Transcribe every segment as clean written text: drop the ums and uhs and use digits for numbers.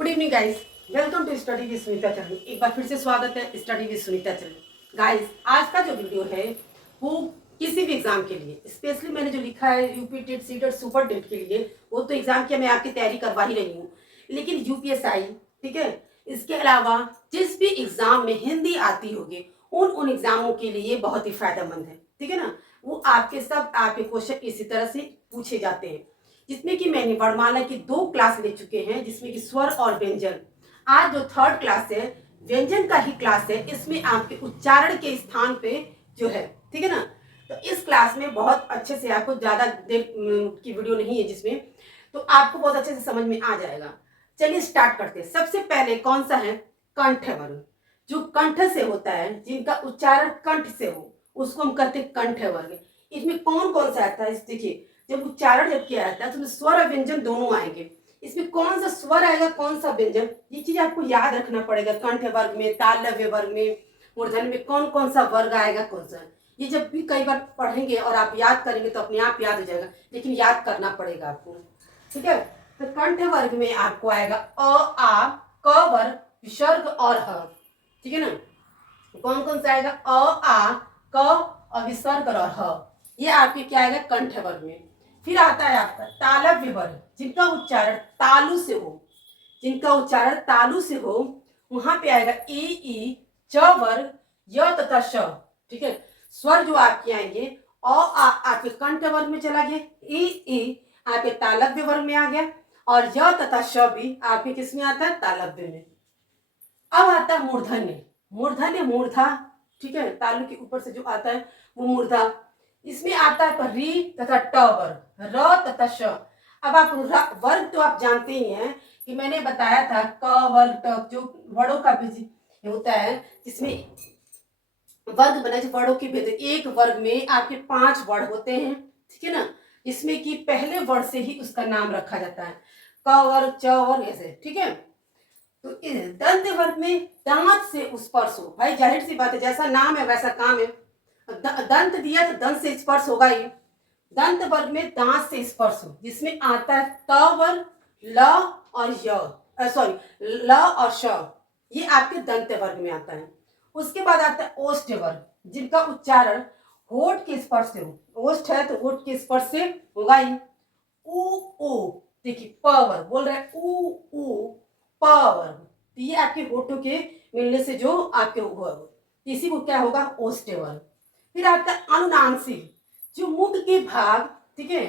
Good evening guys, welcome to study with Sunita Charan. एक बार फिर से स्वागत है स्टडी विद सुनीता चरण। गाइस, आज का जो वीडियो है वो किसी भी एग्जाम के लिए, स्पेशली मैंने जो लिखा है UP TET CTET super TET के लिए, वो तो एग्जाम की मैं आपकी तैयारी करवा ही रही हूँ, लेकिन यूपीएसआई, ठीक है, इसके अलावा जिस भी एग्जाम में हिंदी आती होगी उन एग्जामों के लिए बहुत ही फायदेमंद है, ठीक है ना। वो आपके सब आपके क्वेश्चन इसी तरह से पूछे जाते हैं, जिसमें कि मैंने वर्णमाला की 2 क्लास ले चुके हैं, जिसमें कि स्वर और व्यंजन। आज जो 3rd क्लास है, व्यंजन का ही क्लास है, इसमें आपके उच्चारण के स्थान पे जो है, ठीक है ना। तो इस क्लास में बहुत अच्छे से, आपको ज्यादा देर की वीडियो नहीं है जिसमें, तो आपको बहुत अच्छे से समझ में आ जाएगा। चलिए स्टार्ट करते हैं। सबसे पहले कौन सा है? कंठ वर्ग। जो कंठ से होता है, जिनका उच्चारण कंठ से हो, उसको हम कहते हैं कंठ वर्ग। इसमें कौन कौन सा आता है? देखिए, जब उच्चारण जब किया जाता है तो स्वर और व्यंजन दोनों आएंगे। इसमें कौन सा स्वर आएगा, कौन सा व्यंजन, ये चीज आपको याद रखना पड़ेगा। कंठ वर्ग में, तालव्य वर्ग में, मूर्धन्य में कौन कौन सा वर्ग आएगा, कौन सा। ये जब भी कई बार पढ़ेंगे और आप याद करेंगे तो अपने आप याद हो जाएगा, लेकिन याद करना पड़ेगा आपको, ठीक है। तो कंठ वर्ग में आपको आएगा अ, आ, क वर्ग, विसर्ग और ह, ठीक है ना। कौन कौन सा आएगा? अ, आ, क और विसर्ग और ह, ये आपके क्या आएगा कंठ वर्ग में। फिर आता है आपका तालव्य वर्ग, जिनका उच्चारण तालु से हो, जिनका उच्चारण तालु से हो, वहां पे आएगा ई, च वर्ग, य तथा श, ठीक है। स्वर जो आपके आएंगे अ, आ आपके कंठ वर्ग में चला गया, ई आपके तालव्य वर्ग में आ गया, और य तथा श भी आपके किस में आता है? तालव्य में। अब आता है मूर्धन्य। मूर्धन्य मूर्धा, ठीक है, तालु के ऊपर से जो आता है वो मूर्धा। इसमें आता है री तथा ट वर्ग, र तथा श। अब आप वर्ग तो आप जानते ही हैं कि मैंने बताया था क वर्ग ट, जो वर्णों का भी होता है, जिसमें वर्ग बना, जो वर्णों के भेद, एक वर्ग में आपके 5 वर्ण होते हैं, ठीक है ना। इसमें कि पहले वर्ण से ही उसका नाम रखा जाता है, क वर्ग, च वर्ग, ऐसे, ठीक है। तो दंत वर्ग में दांत से स्पर्श हो, भाई जाहिर सी बात है, जैसा नाम है वैसा काम है। दंत दिया तो दंत से स्पर्श होगा ही। दंत वर्ग में दांत से स्पर्श हो, जिसमें आता है त वर्ग, ल और य, सॉरी, ल और श, ये आपके दंत वर्ग में आता है। उसके बाद आता है ओष्ठ वर्ग, जिनका उच्चारण होठ के स्पर्श से हो। ओष्ठ है तो होठ के स्पर्श से होगा ही। उ ऊ, देखिए प वर्ग बोल रहे हैं, उ ऊ, प वर्ग, तो ये आपके होठों के मिलने से जो आपके हुआ, इसी को क्या होगा? ओष्ठ वर्ग। फिर आता है अनुनासिक, जो मुख के भाग, ठीक है,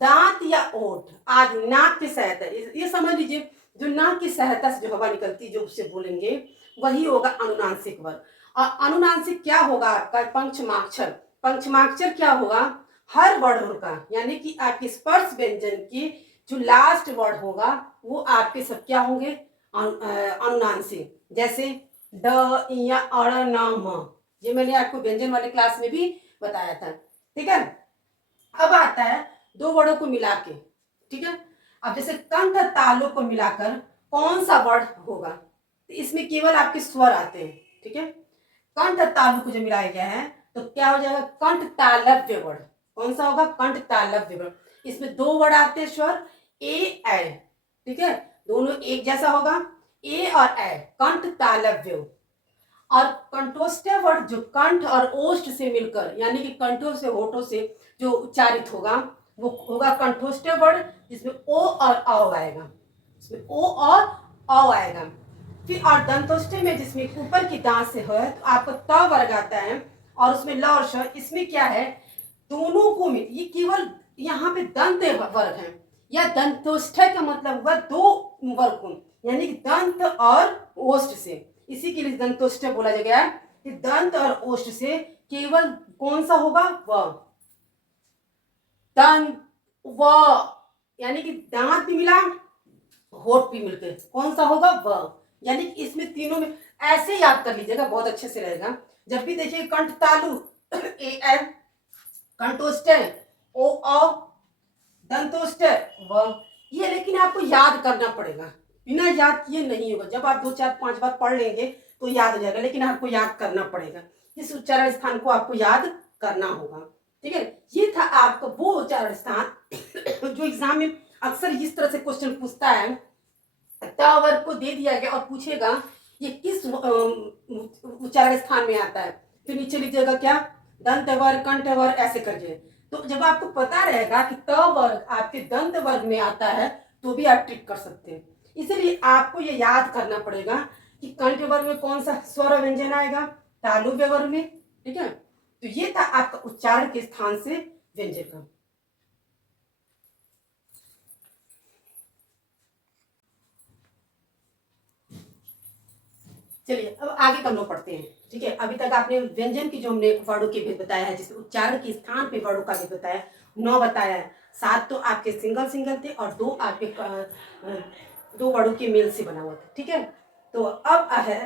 दांत या ओठ आदि नाक की सहायता, ये समझ लीजिए, जो नाक की सहायता से जो हवा निकलती है, जो उससे बोलेंगे, वही होगा अनुनासिक वर्ग। और अनुनासिक क्या होगा आपका? पंचमाक्षर। पंचमाक्षर क्या होगा? हर वर्ण का, यानी कि आपके स्पर्श व्यंजन की जो लास्ट वर्ड होगा वो आपके सब क्या होंगे? अनुनासिक। जैसे ड, या अड़, न, म, ये मैंने आपको व्यंजन वाले क्लास में भी बताया था, ठीक है। अब आता है 2 वर्णों को मिला के, ठीक है। अब जैसे कंठ तालु को मिलाकर कौन सा वर्ड होगा? तो इसमें केवल आपके स्वर आते हैं, ठीक है। कंठ तालु को जो मिलाया गया है तो क्या हो जाएगा? कंठ तालव्य वर्ड। कौन सा होगा? कंठ तालव्य वर्ड। इसमें 2 वर्ड आते हैं स्वर, ए, ठीक है, दोनों एक जैसा होगा, ए और ए, कंठ तालव्य। और कंठोष्ठ वर्ड जो कंठ और ओष्ठ से मिलकर, यानी कि कंठों से होठों से जो उच्चारित होगा, वो होगा कंठोष्ठ वर्ड, जिसमें ओ और औ आएगा, इसमें ओ और औ आएगा। फिर और दंतोष्ठ में जिसमें ऊपर की दांत से है तो आपको त वर्ग आता है, और उसमें ल और श, इसमें क्या है? दोनों को मिल, ये केवल यहाँ पे दंत वर्ग है, या दंतोष्ठ का मतलब हुआ 2 वर्ग को, यानी कि दंत और ओष्ठ से, इसी के लिए दंतोष्ठ बोला गया है कि दंत और ओष्ठ से केवल कौन सा होगा? व, दंत व, यानी कि दांत भी मिला, होठ भी मिलकर कौन सा होगा? व, यानी कि इसमें तीनों में, ऐसे याद कर लीजिएगा, बहुत अच्छे से रहेगा। जब भी देखिए कंठ तालु ए, कंठोष्ठ ओ, दंतोष्ठ व, ये लेकिन आपको याद करना पड़ेगा, बिना याद किए नहीं होगा। जब आप 2 4 5 बार पढ़ लेंगे तो याद हो जाएगा, लेकिन आपको याद करना पड़ेगा, इस उच्चारण स्थान को आपको याद करना होगा, ठीक है। ये था आपका वो उच्चारण स्थान जो एग्जाम में अक्सर इस तरह से क्वेश्चन पूछता है त वर्ग को दे दिया गया और पूछेगा ये किस उच्चारण स्थान में आता है, तो नीचे लिखिएगा क्या, दंत वर्ग, कंठ वर्ग, ऐसे करिए। तो जब आपको पता रहेगा कि त वर्ग आपके दंत वर्ग में आता है तो भी आप ट्रिक कर सकते हैं। इसलिए आपको ये याद करना पड़ेगा कि कंठ वर्ग में कौन सा स्वर व्यंजन आएगा, तालुव्य वर्ग में। ठीक है, तो ये था आपका उच्चारण के स्थान से व्यंजन का। चलिए अब आगे का हम लोग पढ़ते हैं। ठीक है, अभी तक आपने व्यंजन की जो हमने वर्णों के भेद बताया है, जिसमें उच्चारण के स्थान पे वर्णों का भेद बताया, 9 बताया है। 7 तो आपके सिंगल सिंगल थे और 2 आपके 2 वर्णों के मेल से बना हुआ था। ठीक है, तो अब है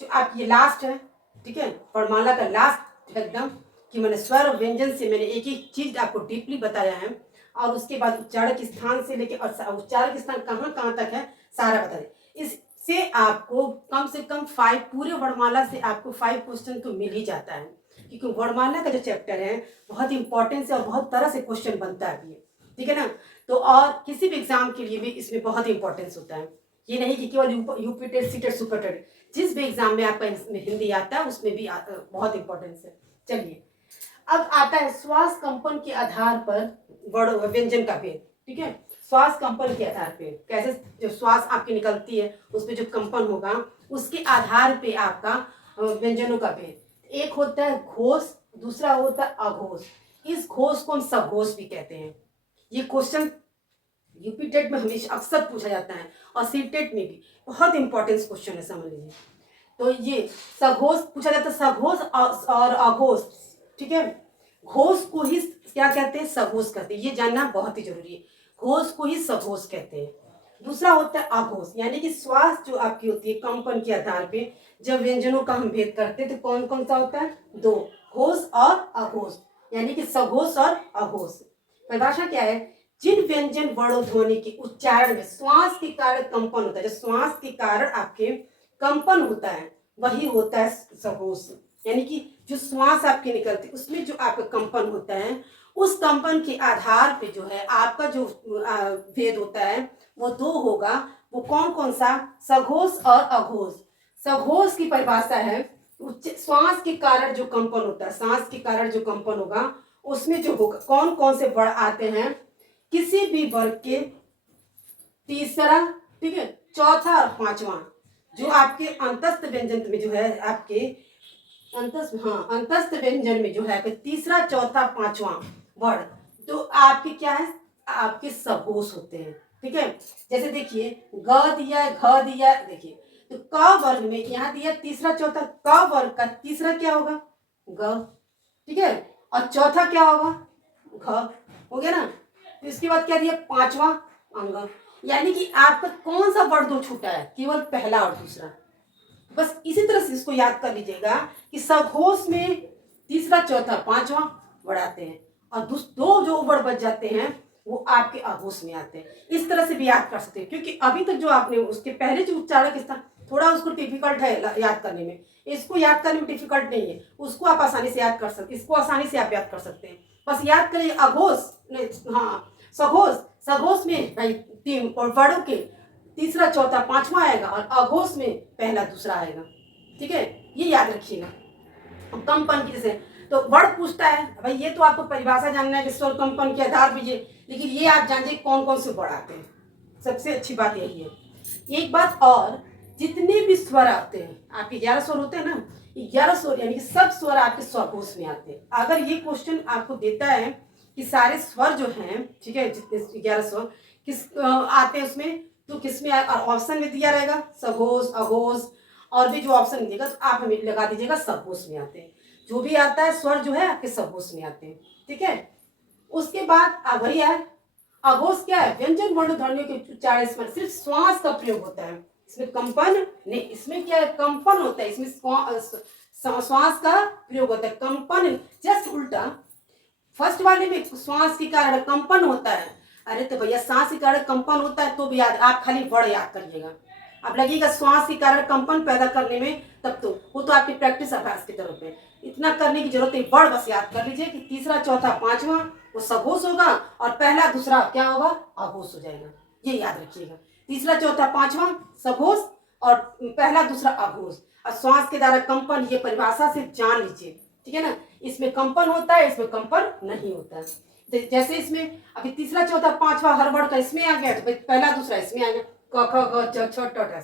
जो आप ये लास्ट है। ठीक है, वर्णमाला का लास्ट एकदम, कि मैंने स्वर और व्यंजन से मैंने एक एक चीज आपको डीपली बताया है, और उसके बाद उच्चारण के स्थान से लेके और उच्चारण के स्थान कहाँ कहाँ तक है सारा बता दें। इससे आपको कम से कम 5 पूरे वर्णमाला से आपको 5 क्वेश्चन तो मिल ही जाता है, क्योंकि वर्णमाला का जो चैप्टर है बहुत इंपॉर्टेंट है और बहुत तरह से क्वेश्चन बनता है भी। ठीक है ना, तो और किसी भी एग्जाम के लिए भी इसमें बहुत इंपॉर्टेंस होता है। ये नहीं कि केवल UP TET, C TET, super TET, जिस भी एग्जाम में आपका हिंदी आता है उसमें भी बहुत इंपॉर्टेंस है। चलिए अब आता है श्वास कंपन के आधार पर वर्ण व्यंजन का भेद। ठीक है, श्वास कंपन के आधार पे कैसे जो श्वास आपकी निकलती है उस पर जो कंपन होगा उसके आधार पे आपका व्यंजनों का भेद। एक होता है घोष, दूसरा होता है अघोष। इस घोष को हम सघोष भी कहते हैं। ये क्वेश्चन यूपी टेट में हमेशा अक्सर पूछा जाता है और सी टेट में भी बहुत इंपॉर्टेंट क्वेश्चन है, समझ लीजिए। तो ये सघोष पूछा जाता है, सघोष और अघोष। ठीक है, घोष को ही क्या कहते हैं, सघोष कहते हैं, ये जानना बहुत ही जरूरी है। घोष को ही सघोष कहते हैं। दूसरा होता है अघोष, यानी कि श्वास जो आपकी होती है कंपन के आधार पे जब व्यंजनों का हम भेद करते हैं तो कौन कौन सा होता है, 2, घोष और अघोष, यानी कि सघोष और अघोष। परिभाषा क्या है, जिन व्यंजन वर्णों ध्वनि के उच्चारण में श्वास के कारण कंपन होता है, जो श्वास के कारण आपके कंपन होता है वही होता है सघोष। यानी कि जो श्वास आपकी निकलती है उसमें जो आपका कंपन होता है, उस कंपन के आधार पे जो है आपका जो भेद होता है वो 2 होगा। वो कौन कौन सा, सघोष और अघोष। सघोष की परिभाषा है श्वास के कारण जो कंपन होता है, सांस के कारण जो कंपन होगा उसमें जो होगा कौन कौन से वर्ण आते हैं, किसी भी वर्ग के तीसरा, ठीक है, चौथा और पांचवा, जो आपके अंतस्थ व्यंजन में जो है आपके अंतस्थ व्यंजन में जो है तीसरा, चौथा, पांचवा वर्ण तो आपके क्या है, आपके सघोष होते हैं। ठीक है, जैसे देखिए ग दिया, घ दिया, देखिए तो क वर्ग में यहाँ दिया तीसरा, चौथा, क वर्ग का तीसरा क्या होगा, ग। ठीक है, और चौथा क्या होगा, घ, हो गया ना। तो इसके बाद क्या दिया, पांचवा अंग, यानी कि आपका कौन सा वर्ण 2 छूटा है, केवल पहला और दूसरा। बस इसी तरह से इसको याद कर लीजिएगा कि सघोष में तीसरा, चौथा, पांचवा वर्ण आते हैं और 2 जो वर्ण बच जाते हैं वो आपके अघोष में आते हैं। इस तरह से भी याद कर सकते हैं, क्योंकि अभी तक जो आपने उसके पहले जो उच्चारण स्थान थोड़ा उसको डिफिकल्ट है याद करने में, इसको याद करने में डिफिकल्ट नहीं है, उसको आप आसानी से याद कर सकते, इसको आसानी से आप याद कर सकते हैं। बस याद करिए अघोष, हाँ सघोष, सघोष में भाई 3 और वर्णों के तीसरा, चौथा, पांचवा आएगा और अघोष में पहला, दूसरा आएगा। ठीक है, ये याद रखिएगा। कंपन की जैसे तो वर्ण पूछता है भाई, ये तो आपको परिभाषा जानना है कि स्वर कंपन के आधार पर ये, लेकिन ये आप जानिए कौन कौन से वर्ण आते हैं। सबसे अच्छी बात यही है। एक बात और, जितने भी स्वर आते हैं आपके 11 स्वर होते हैं ना, 11 स्वर यानी कि सब स्वर आपके स्वघोष में आते हैं। अगर ये क्वेश्चन आपको देता है कि सारे स्वर जो हैं, ठीक है, जितने 11 स्वर किस आते हैं उसमें, तो किसमें ऑप्शन में दिया रहेगा सघोष, अघोष, और भी जो ऑप्शन देगा तो आप हमें लगा दीजिएगा सघोष में आते हैं। जो भी आता है स्वर जो है आपके सघोष में आते हैं। ठीक है, उसके बाद वही है अघोष क्या है, व्यंजन वर्ण ध्वनियों के उच्चारण में सिर्फ श्वास का प्रयोग होता है, इसमें कंपन नहीं, इसमें क्या है, कंपन होता है, इसमें श्वास का प्रयोग होता है, कंपन जस्ट उल्टा। फर्स्ट वाले में श्वास के कारण कंपन होता है, अरे तो भैया सांस के कारण कंपन होता है तो भी याद, आप खाली वर्ण याद करिएगा। अब लगेगा श्वास के कारण कंपन पैदा करने में, तब तो वो तो आपकी प्रैक्टिस अभ्यास की तरफ है, इतना करने की जरूरत है। वर्ण बस याद कर लीजिए कि तीसरा, चौथा, पांचवा वो सघोष होगा और पहला, दूसरा क्या होगा, अघोष हो जाएगा। ये याद रखिएगा। तीसरा चौथा पांचवा सघोष और पहला दूसरा अघोष। और श्वास के द्वारा कंपन, ये परिभाषा से जान लीजिए, ठीक है ना। इसमें कंपन होता है, इसमें कंपन नहीं होता है। जैसे इसमें अभी तीसरा चौथा पांचवा हर वर्ड का इसमें आ गया, तो पहला दूसरा इसमें आ गया, क ख ग छ ट ठ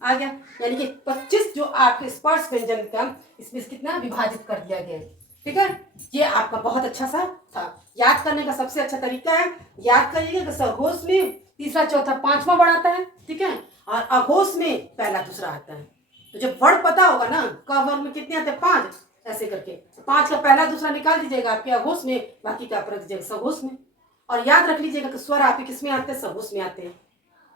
आ गया। यानी कि 25 जो आपके स्पर्श व्यंजन का इसमें कितना विभाजित कर दिया गया है, ठीक है। ये आपका बहुत अच्छा सा था। याद करने का सबसे अच्छा तरीका है, याद करिएगा कि सघोष में तीसरा चौथा पांचवा वर्ड आता है, ठीक है, और अघोष में पहला दूसरा आता है। तो जब वर्ड पता होगा ना, क वर्ड में कितने आते हैं 5, ऐसे करके 5 का पहला दूसरा निकाल दीजिएगा आपके अघोष में, बाकी का आप रख दीजिएगा सघोष में। और याद रख लीजिएगा कि स्वर आपके किस में आते हैं, सघोष में आते हैं।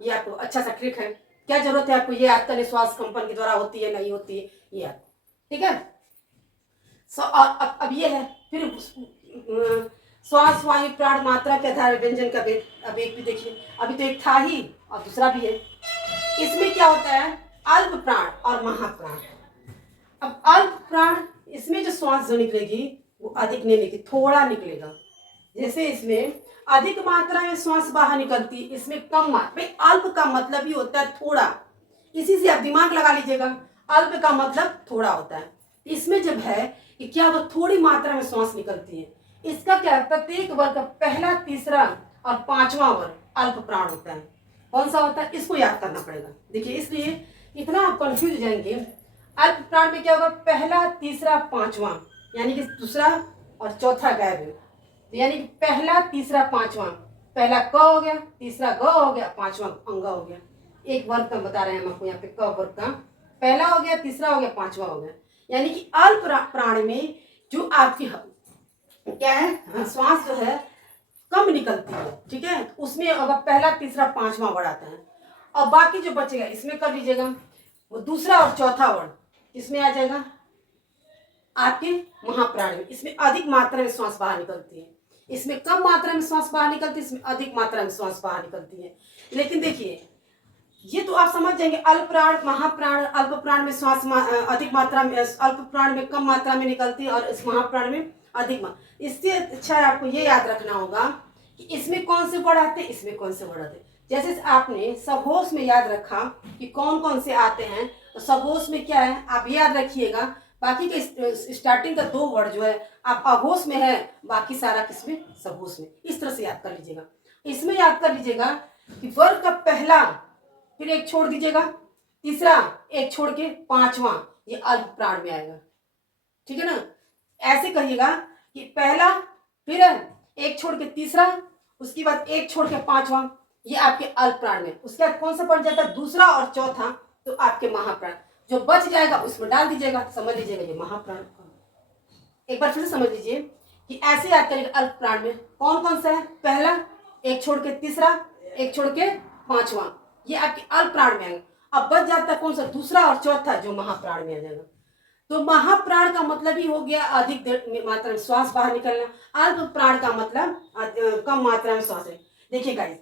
ये आपको अच्छा सा ट्रिक है। क्या जरूरत है आपको ये याद करने, श्वास कंपन के द्वारा होती है नहीं होती है, ये याद, ठीक है। अब ये है फिर श्वास वायु प्राण मात्रा के आधार व्यंजन का भेद। अब एक भी देखिए, अभी तो एक था ही और दूसरा भी है। इसमें क्या होता है, अल्प प्राण और महाप्राण। अब अल्प प्राण, इसमें जो श्वास जो निकलेगी वो अधिक नहीं निकलेगी, थोड़ा निकलेगा। जैसे इसमें अधिक मात्रा में श्वास बाहर निकलती, इसमें कम मात्रा। अल्प का मतलब ही होता है थोड़ा, इसी से आप दिमाग लगा लीजिएगा, अल्प का मतलब थोड़ा होता है। इसमें जब है कि क्या वो थोड़ी मात्रा में श्वास निकलती है, इसका क्या है, प्रत्येक वर्ग का पहला तीसरा और पांचवा वर्ग अल्प प्राण होता है। कौन सा होता है, इसको याद करना पड़ेगा। देखिए इसलिए इतना आप कंफ्यूज हो जाएंगे। अल्प प्राण में क्या होगा, पहला तीसरा पांचवा, यानी कि दूसरा और चौथा गायब है। तो यानी कि पहला तीसरा पांचवा, पहला क हो गया, तीसरा ग हो गया, पांचवा अंग हो गया। एक वर्ग का बता रहे हैं हम आपको यहाँ पे, क वर्ग का पहला हो गया, तीसरा हो गया, पांचवा हो गया। यानी कि अल्प प्राण में जो आपकी क्या है, श्वास जो है कम निकलती है, ठीक है। उसमें अगर पहला तीसरा पांचवा वर्ड आता है, और बाकी जो बचेगा इसमें कर लीजिएगा, वो दूसरा और चौथा वर्ड इसमें आ जाएगा आपके महाप्राण में। इसमें अधिक मात्रा में श्वास बाहर निकलती है, इसमें कम मात्रा में श्वास बाहर निकलती है, इसमें अधिक मात्रा में श्वास बाहर निकलती है। लेकिन देखिए ये तो आप समझ जाएंगे, अल्प प्राण महाप्राण। अल्प प्राण में श्वास अधिक मात्रा में, अल्प प्राण में कम मात्रा में निकलती है, और इस महाप्राण में अधिक मात्रा। इससे अच्छा है आपको ये याद रखना होगा कि इसमें कौन से वर्ड आते हैं, इसमें कौन से वर्ड आते हैं। जैसे आपने सघोष में याद रखा कि कौन कौन से आते हैं, तो सघोष में क्या है आप याद रखिएगा। बाकी के स्टार्टिंग का 2 वर्ड जो है आप अघोष में है, बाकी सारा किसमें, सघोष में। इस तरह से याद कर लीजिएगा। इसमें याद कर लीजिएगा कि वर्ग का पहला, फिर एक छोड़ दीजिएगा, तीसरा एक छोड़ के पांचवा, ये अल्प प्राण में आएगा, ठीक है ना। ऐसे कहिएगा कि पहला, फिर एक छोड़ के तीसरा, उसके बाद एक छोड़ के पांचवा, ये आपके अल्प प्राण में। उसके बाद कौन सा पड़ जाता है, दूसरा और चौथा, तो आपके महाप्राण। जो बच जाएगा उसमें डाल दीजिएगा, समझ लीजिएगा ये महाप्राण। एक बार फिर समझ लीजिए कि ऐसे याद करेंगे, अल्प प्राण में कौन कौन सा है, पहला, एक छोड़ के तीसरा, एक छोड़ के पांचवा, ये आपके अल्प प्राण में आएगा। अब बच जाता है कौन सा, दूसरा और चौथा, जो महाप्राण में आ जाएगा। तो महाप्राण का मतलब ही हो गया अधिक मात्रा में श्वास बाहर निकलना। अल्प प्राण का मतलब कम मात्रा में श्वास है। देखिए गाइस,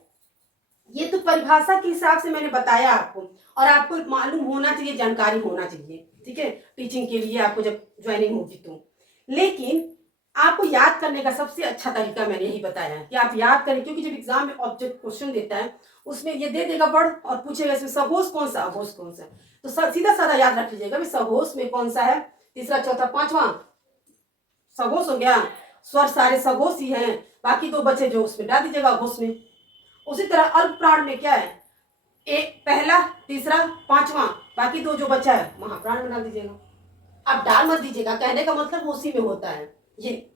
ये तो परिभाषा के हिसाब से मैंने बताया आपको, और आपको मालूम होना चाहिए, जानकारी होना चाहिए, ठीक है, टीचिंग के लिए आपको जब ज्वाइनिंग होगी तो। लेकिन आपको याद करने का सबसे अच्छा तरीका मैंने यही बताया है कि आप याद करें, क्योंकि जब एग्जाम में ऑब्जेक्ट क्वेश्चन देता है उसमें ये दे देगा वर्ड और पूछेगा इसमें सघोष कौन सा, अघोष कौन सा। तो सीधा साधा याद रख लीजिएगा भी सघोष में कौन सा है, तीसरा चौथा पांचवा सघोष हो गया। स्वर सारे सघोष ही हैं, बाकी 2 बचे जो उसमें डाल दीजिएगा अघोष में। उसी तरह अल्प प्राण में क्या है, एक पहला तीसरा पांचवा, बाकी 2 जो बचा है महाप्राण में डाल दीजिएगा। आप डाल मत दीजिएगा, कहने का मतलब उसी में होता है, ये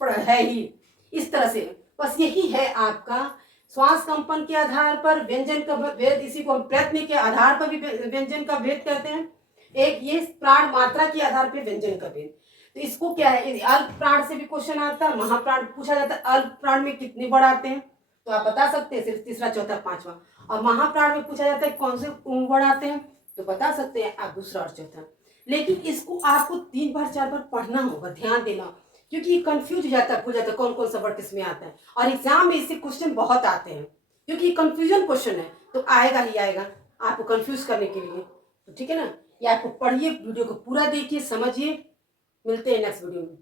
है ही इस तरह से। बस यही है आपका श्वास कंपन के आधार पर व्यंजन का भेद। इसी को हम प्रयत्न के आधार पर भी व्यंजन का भेद कहते हैं। एक ये प्राण मात्रा के आधार पर व्यंजन का भेद। तो इसको क्या है, अल्प प्राण से भी क्वेश्चन आता है, महाप्राण पूछा जाता है अल्प प्राण में कितने वर्ड आते हैं, तो आप बता सकते हैं सिर्फ तीसरा चौथा पांचवा। और महाप्राण में पूछा जाता है कौन से वर्ड आते हैं, तो बता सकते हैं आप दूसरा और चौथा। लेकिन इसको आपको 3 बार 4 बार पढ़ना होगा, ध्यान देना, क्योंकि ये कंफ्यूज हो जाता है, भूल जाता है कौन कौन सा वर्ड किसमें आता है। और एग्जाम में इससे क्वेश्चन बहुत आते हैं, क्योंकि कंफ्यूजन क्वेश्चन है, तो आएगा ही आएगा आपको कंफ्यूज करने के लिए। तो ठीक है ना, ये आपको पढ़िए, वीडियो को पूरा देखिए, समझिए। मिलते हैं नेक्स्ट वीडियो में।